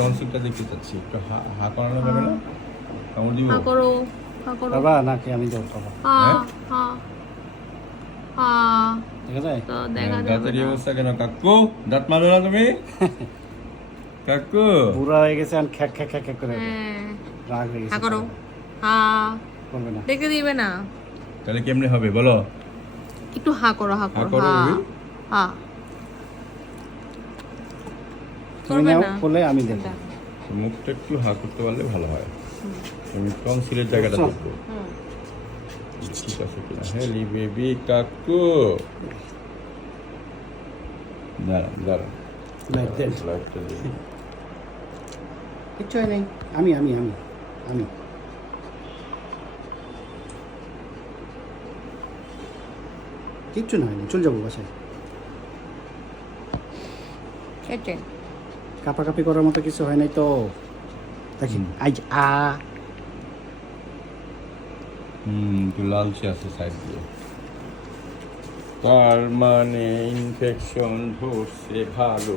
টনসিলটা দেখতে চাচ্ছি, একটু হা করানো যাবে না? কামড় দিব? হা করো, হা করো। বাবা নাকি আমি দেব বাবা? হা হ্যাঁ? হা হা। দেখা যায়? তো দেখা যাবে দাঁতের এই না। অবস্থা কেন কাকু? দাঁত মারবে না তুমি? কাকু বুড়া হয়ে গেছে আর খ্যাক খ্যাক খ্যাক খ্যাক করে হ্যাঁ। রাগ হয়ে গেছে। হা করো। হা। করবে না। দেখতে দিবে না। তাহলে কেমনে হবে বলো? একটু হা করো, হা হা করো। করো, হা baby। হা। তুমি করবে নাও না। করলে আমি দেব। দাও। মুখটা একটু হা করতে পারলে ভালো হয়। আমি টনসিলের জায়গাটা বুঝছো? দেখবো হুম। ঠিক আছে কিনা। হেলি বেবি কাকু, দাঁড়ান দাঁড়ান, লাইট দেন। লাইটটা দিই। কিচ্ছু হয় নাই। আমি আমি আমি আমি কিচ্ছু না হয়নি, চলে যাবো বাসায়। সেটাই। কাপাকাপি করার মতো কিছু হয় নাই তো। দেখেন আই একটু লালচে আছে সাইড দিয়ে, তার মানে ইনফেকশন ধরছে ভালো।